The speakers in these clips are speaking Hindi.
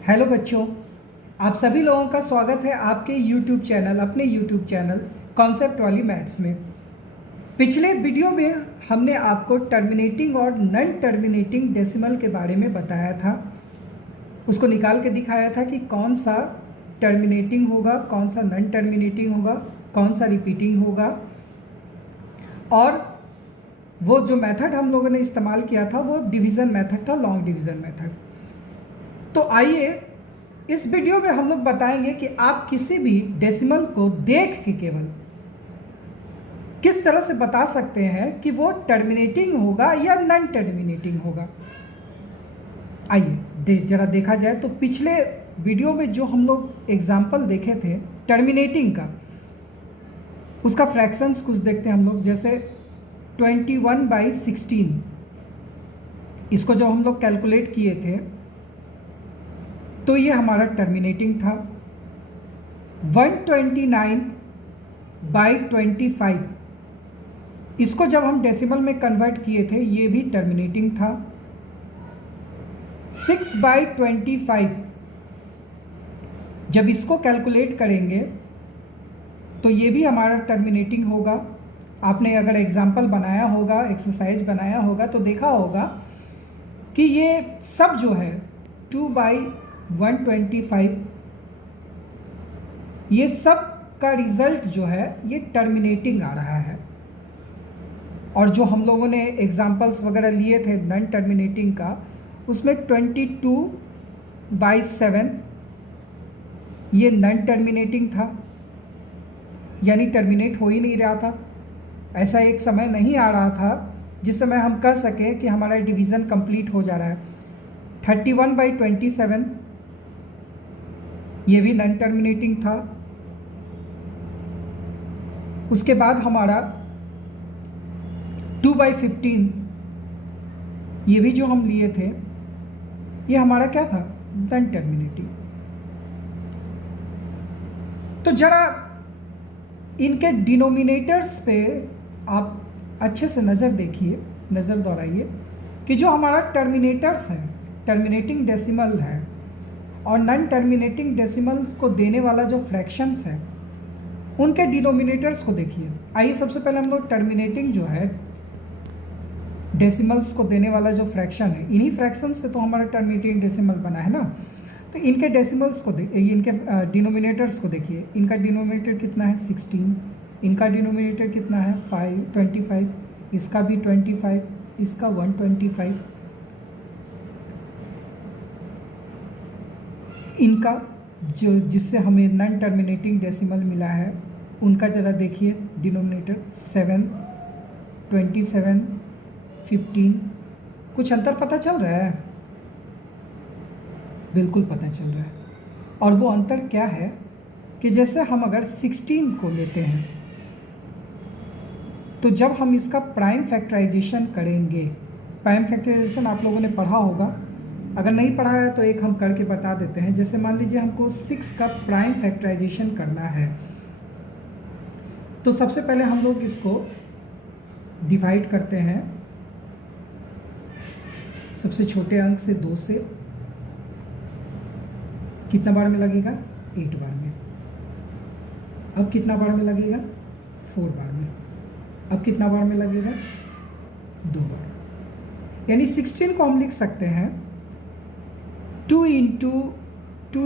हेलो बच्चों, आप सभी लोगों का स्वागत है आपके YouTube चैनल अपने YouTube चैनल कॉन्सेप्ट वाली मैथ्स में। पिछले वीडियो में हमने आपको टर्मिनेटिंग और नॉन टर्मिनेटिंग डेसिमल के बारे में बताया था। उसको निकाल के दिखाया था कि कौन सा टर्मिनेटिंग होगा, कौन सा नॉन टर्मिनेटिंग होगा, कौन सा रिपीटिंग होगा। और वो जो मेथड हम लोगों ने इस्तेमाल किया था वो डिवीज़न मेथड था, लॉन्ग डिवीज़न मेथड। तो आइए इस वीडियो में हम लोग बताएंगे कि आप किसी भी डेसिमल को देख के केवल किस तरह से बता सकते हैं कि वो टर्मिनेटिंग होगा या नॉन टर्मिनेटिंग होगा। आइए जरा देखा जाए तो पिछले वीडियो में जो हम लोग एग्जाम्पल देखे थे टर्मिनेटिंग का, उसका फ्रैक्शंस कुछ देखते हैं हम लोग। जैसे 21/16 इसको जब हम लोग कैलकुलेट किए थे तो ये हमारा टर्मिनेटिंग था। 129/25 इसको जब हम डेसिमल में कन्वर्ट किए थे ये भी टर्मिनेटिंग था। 6/25 जब इसको कैलकुलेट करेंगे तो ये भी हमारा टर्मिनेटिंग होगा। आपने अगर एग्जाम्पल बनाया होगा, एक्सरसाइज बनाया होगा तो देखा होगा कि ये सब जो है 2/125 ये सब का रिजल्ट जो है ये टर्मिनेटिंग आ रहा है। और जो हम लोगों ने एग्जाम्पल्स वगैरह लिए थे नॉन टर्मिनेटिंग का, उसमें 22/7 ये नॉन टर्मिनेटिंग था, यानी टर्मिनेट हो ही नहीं रहा था। ऐसा एक समय नहीं आ रहा था जिस समय हम कह सकें कि हमारा डिवीज़न कंप्लीट हो जा रहा है। 31/27 ये भी नॉन टर्मिनेटिंग था। उसके बाद हमारा 2/15 ये भी जो हम लिए थे ये हमारा क्या था, नॉन टर्मिनेटिंग। तो जरा इनके डिनोमिनेटर्स पे आप अच्छे से नज़र देखिए, नज़र दौड़ाइए कि जो हमारा टर्मिनेटर्स है, टर्मिनेटिंग डेसिमल है और नॉन टर्मिनेटिंग डेसिमल को देने वाला जो फ्रैक्शंस है उनके डिनोमिनेटर्स को देखिए। आइए सबसे पहले हम लोग टर्मिनेटिंग जो है डेसिमल्स को देने वाला जो फ्रैक्शन है, इन्हीं फ्रैक्शन से तो हमारा टर्मिनेटिंग डेसिमल बना है ना। तो इनके डेसिमल्स को इनके डिनोमिनेटर्स को देखिए। इनका डिनोमिनेटर कितना है 16, इनका डिनोमिनेटर कितना है 25, इसका भी 25, इसका 125। इनका जो जिससे हमें नॉन टर्मिनेटिंग डेसिमल मिला है उनका ज़रा देखिए डिनोमिनेटर 7, 27, 15। कुछ अंतर पता चल रहा है? बिल्कुल पता चल रहा है। और वो अंतर क्या है कि जैसे हम अगर 16 को लेते हैं तो जब हम इसका प्राइम फैक्टराइजेशन करेंगे, प्राइम फैक्टराइजेशन आप लोगों ने पढ़ा होगा, अगर नहीं पढ़ा है तो एक हम करके बता देते हैं। जैसे मान लीजिए हमको 6 का प्राइम फैक्टराइजेशन करना है तो सबसे पहले हम लोग इसको डिवाइड करते हैं सबसे छोटे अंक से 2 से। कितना बार में लगेगा? 8 बार में। अब कितना बार में लगेगा? 4 बार में। अब कितना बार में लगेगा? 2 बार। यानी 16 को हम लिख सकते हैं 2 × 2 ×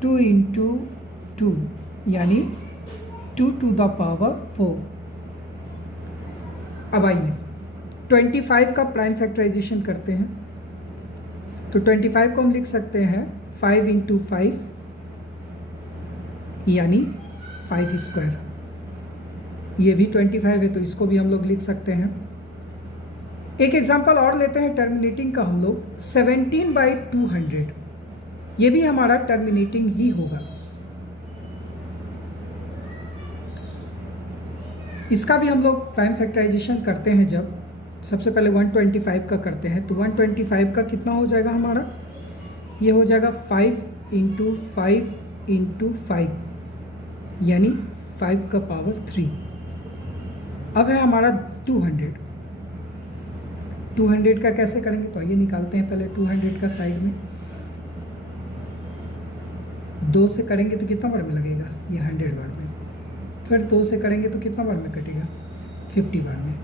2 × 2 यानी 2⁴। अब आइए 25 का प्राइम फैक्टराइजेशन करते हैं तो 25 को हम लिख सकते हैं 5 × 5 यानी 5²। ये भी 25 है तो इसको भी हम लोग लिख सकते हैं। एक एग्जांपल और लेते हैं टर्मिनेटिंग का हम लोग 17/200 ये भी हमारा टर्मिनेटिंग ही होगा। इसका भी हम लोग प्राइम फैक्टराइजेशन करते हैं। जब सबसे पहले 125 का करते हैं तो 125 का कितना हो जाएगा हमारा, ये हो जाएगा 5 × 5 × 5 यानी 5⁻3। अब है हमारा 200 का कैसे करेंगे तो आइए निकालते हैं पहले 200 का साइड में। 2 से करेंगे तो कितना बार में लगेगा? ये 100 बार में। फिर 2 से करेंगे तो कितना बार में कटेगा? 50 बार में।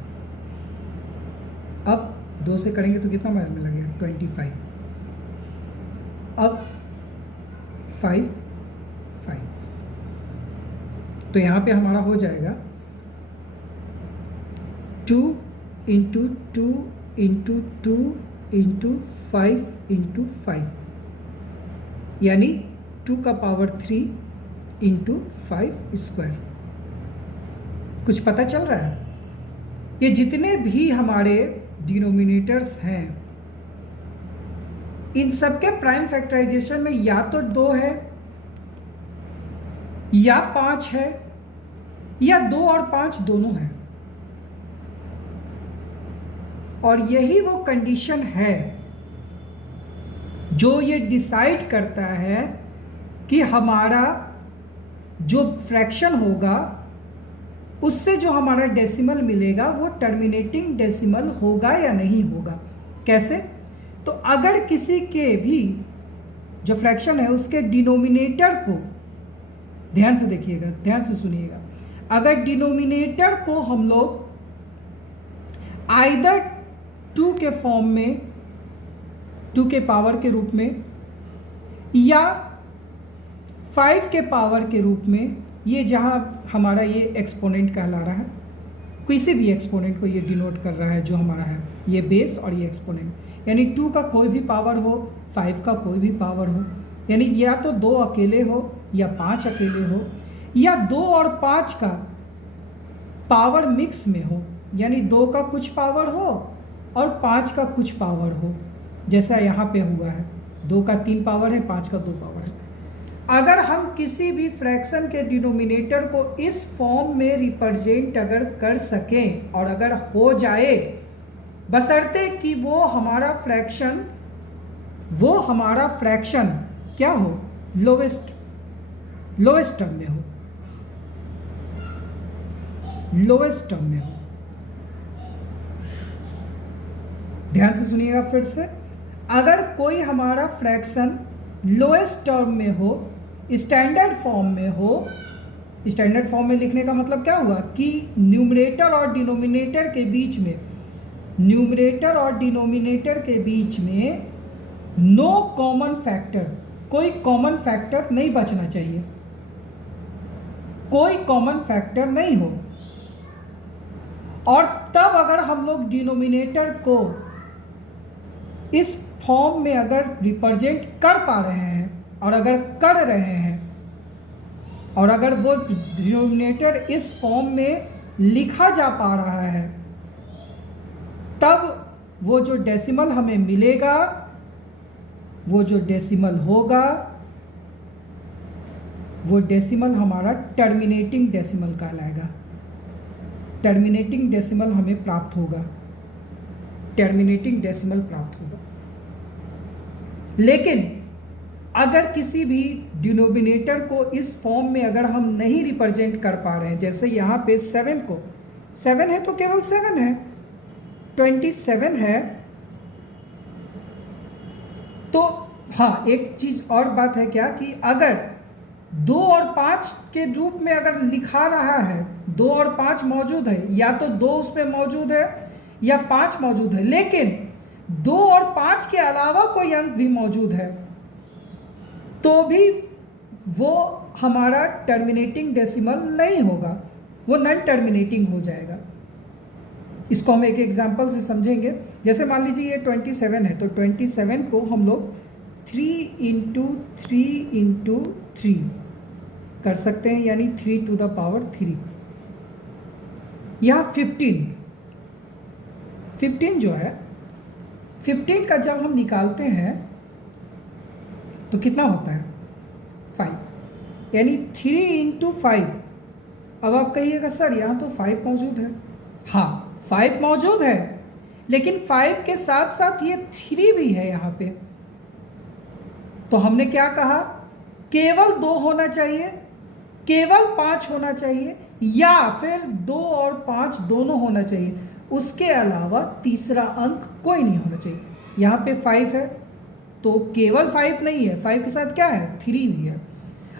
अब 2 से करेंगे तो कितना बार में लगेगा? 25। अब 5 5। तो यहाँ पे हमारा हो जाएगा 2 इंटू 2 इंटू 2 इंटू 5 इंटू 5, यानी 2 का पावर 3 इंटू 5 स्क्वायर। कुछ पता चल रहा है? ये जितने भी हमारे डिनोमिनेटर्स हैं, इन सबके प्राइम फैक्टराइजेशन में या तो 2 है या 5 है या 2 और 5 दोनों है। और यही वो कंडीशन है जो ये डिसाइड करता है कि हमारा जो फ्रैक्शन होगा उससे जो हमारा डेसिमल मिलेगा वो टर्मिनेटिंग डेसिमल होगा या नहीं होगा। कैसे? तो अगर किसी के भी जो फ्रैक्शन है उसके डिनोमिनेटर को, ध्यान से देखिएगा, ध्यान से सुनिएगा, अगर डिनोमिनेटर को हम लोग आइदर 2 के फॉर्म में, 2 के पावर के रूप में या 5 के पावर के रूप में, ये जहाँ हमारा ये एक्सपोनेंट कहला रहा है, किसी भी एक्सपोनेंट को ये डिनोट कर रहा है जो हमारा है, ये बेस और ये एक्सपोनेंट, यानी 2 का कोई भी पावर हो, 5 का कोई भी पावर हो, यानी या तो 2 अकेले हो या 5 अकेले हो, या 2 और 5 का पावर मिक्स में हो, यानी 2 का कुछ पावर हो और 5 का कुछ पावर हो, जैसा यहाँ पे हुआ है, 2 का 3 पावर है, 5 का 2 पावर है। अगर हम किसी भी फ्रैक्शन के डिनोमिनेटर को इस फॉर्म में रिप्रेजेंट अगर कर सकें और अगर हो जाए, बशर्ते कि वो हमारा फ्रैक्शन क्या हो? लोवेस्ट टर्म में हो, लोवेस्ट टर्म में हो। ध्यान से सुनिएगा फिर से, अगर कोई हमारा फ्रैक्शन लोएस्ट टर्म में हो, स्टैंडर्ड फॉर्म में हो, स्टैंडर्ड फॉर्म में लिखने का मतलब क्या हुआ कि न्यूमरेटर और डिनोमिनेटर के बीच में, न्यूमरेटर और डिनोमिनेटर के बीच में नो कॉमन फैक्टर, कोई कॉमन फैक्टर नहीं बचना चाहिए, कोई कॉमन फैक्टर नहीं हो। और तब अगर हम लोग डिनोमिनेटर को इस फॉर्म में अगर रिप्रेजेंट कर पा रहे हैं और अगर कर रहे हैं और अगर वो डिनोमिनेटर इस फॉर्म में लिखा जा पा रहा है, तब वो जो डेसिमल हमें मिलेगा, वो जो डेसिमल होगा, वो डेसिमल हमारा टर्मिनेटिंग डेसिमल कहलाएगा। टर्मिनेटिंग डेसिमल हमें प्राप्त होगा, टर्मिनेटिंग डेसिमल प्राप्त होगा। लेकिन अगर किसी भी डिनोमिनेटर को इस फॉर्म में अगर हम नहीं रिप्रेजेंट कर पा रहे हैं, जैसे यहाँ पे 7 को, 7 है तो केवल 7 है, 27 है, तो हाँ, एक चीज़ और बात है क्या कि अगर 2 और 5 के रूप में अगर लिखा रहा है, 2 और 5 मौजूद है, या तो 2 उसमें मौजूद है या 5 मौजूद है, लेकिन 2 और 5 के अलावा कोई अंक भी मौजूद है, तो भी वो हमारा टर्मिनेटिंग डेसिमल नहीं होगा, वो नॉन टर्मिनेटिंग हो जाएगा। इसको हम एक एग्जांपल से समझेंगे। जैसे मान लीजिए ये 27 है, तो 27 को हम लोग 3 इंटू 3 इंटू 3 कर सकते हैं, यानी 3 टू द पावर 3। यह 15 जो है, 15 का जब हम निकालते हैं तो कितना होता है? 5, यानी 3 इंटू 5। अब आप कहिएगा सर यहाँ तो 5 मौजूद है। हाँ, 5 मौजूद है, लेकिन 5 के साथ साथ ये 3 भी है यहाँ पे। तो हमने क्या कहा? केवल 2 होना चाहिए, केवल 5 होना चाहिए, या फिर 2 और 5 दोनों होना चाहिए, उसके अलावा तीसरा अंक कोई नहीं होना चाहिए। यहाँ पे 5 है तो केवल 5 नहीं है, 5 के साथ क्या है? 3 भी है।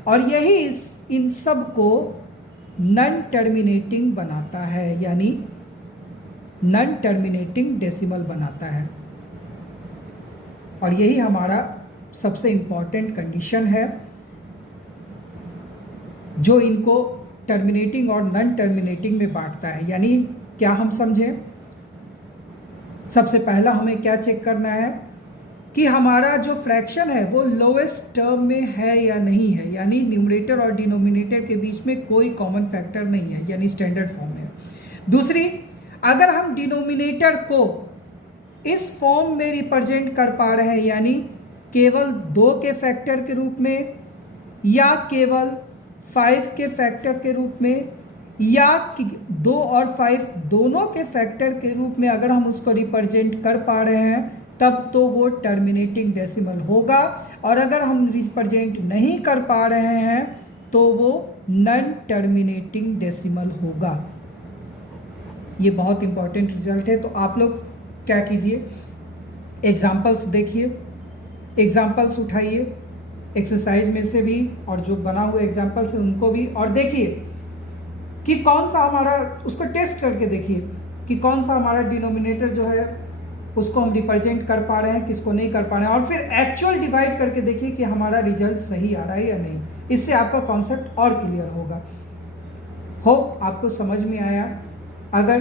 और यही इन सब को नॉन टर्मिनेटिंग बनाता है, यानी नॉन टर्मिनेटिंग डेसिमल बनाता है। और यही हमारा सबसे इम्पॉर्टेंट कंडीशन है जो इनको टर्मिनेटिंग और नॉन टर्मिनेटिंग में बांटता है। यानी क्या हम समझें, सबसे पहला हमें क्या चेक करना है कि हमारा जो फ्रैक्शन है वो लोएस्ट टर्म में है या नहीं है, यानी न्यूमरेटर और डिनोमिनेटर के बीच में कोई कॉमन फैक्टर नहीं है, यानी स्टैंडर्ड फॉर्म है। दूसरी, अगर हम डिनोमिनेटर को इस फॉर्म में रिप्रेजेंट कर पा रहे हैं, यानी केवल 2 के फैक्टर के रूप में या केवल 5 के फैक्टर के रूप में या 2 और 5 दोनों के फैक्टर के रूप में अगर हम उसको रिप्रेजेंट कर पा रहे हैं, तब तो वो टर्मिनेटिंग डेसिमल होगा। और अगर हम रिप्रेजेंट नहीं कर पा रहे हैं तो वो नॉन टर्मिनेटिंग डेसिमल होगा। ये बहुत इंपॉर्टेंट रिजल्ट है। तो आप लोग क्या कीजिए, एग्जाम्पल्स देखिए, एग्जाम्पल्स उठाइए एक्सरसाइज में से भी और जो बना हुए एग्जाम्पल्स हैं उनको भी, और देखिए कि कौन सा हमारा, उसको टेस्ट करके देखिए कि कौन सा हमारा डिनोमिनेटर जो है उसको हम रिप्रेजेंट कर पा रहे हैं, किसको नहीं कर पा रहे हैं, और फिर एक्चुअल डिवाइड करके देखिए कि हमारा रिजल्ट सही आ रहा है या नहीं। इससे आपका कॉन्सेप्ट और क्लियर होगा। होप आपको समझ में आया। अगर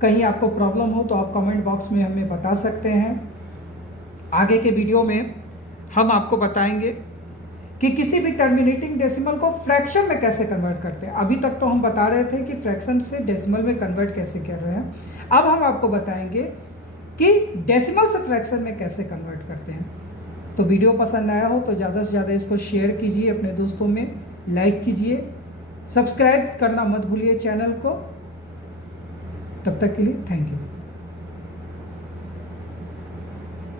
कहीं आपको प्रॉब्लम हो तो आप कमेंट बॉक्स में हमें बता सकते हैं। आगे के वीडियो में हम आपको बताएंगे कि किसी भी टर्मिनेटिंग डेसिमल को फ्रैक्शन में कैसे कन्वर्ट करते हैं। अभी तक तो हम बता रहे थे कि फ्रैक्शन से डेसिमल में कन्वर्ट कैसे कर रहे हैं, अब हम आपको बताएंगे कि डेसिमल से फ्रैक्शन में कैसे कन्वर्ट करते हैं। तो वीडियो पसंद आया हो तो ज़्यादा से ज़्यादा इसको शेयर कीजिए अपने दोस्तों में, लाइक कीजिए, सब्सक्राइब करना मत भूलिए चैनल को। तब तक के लिए थैंक यू।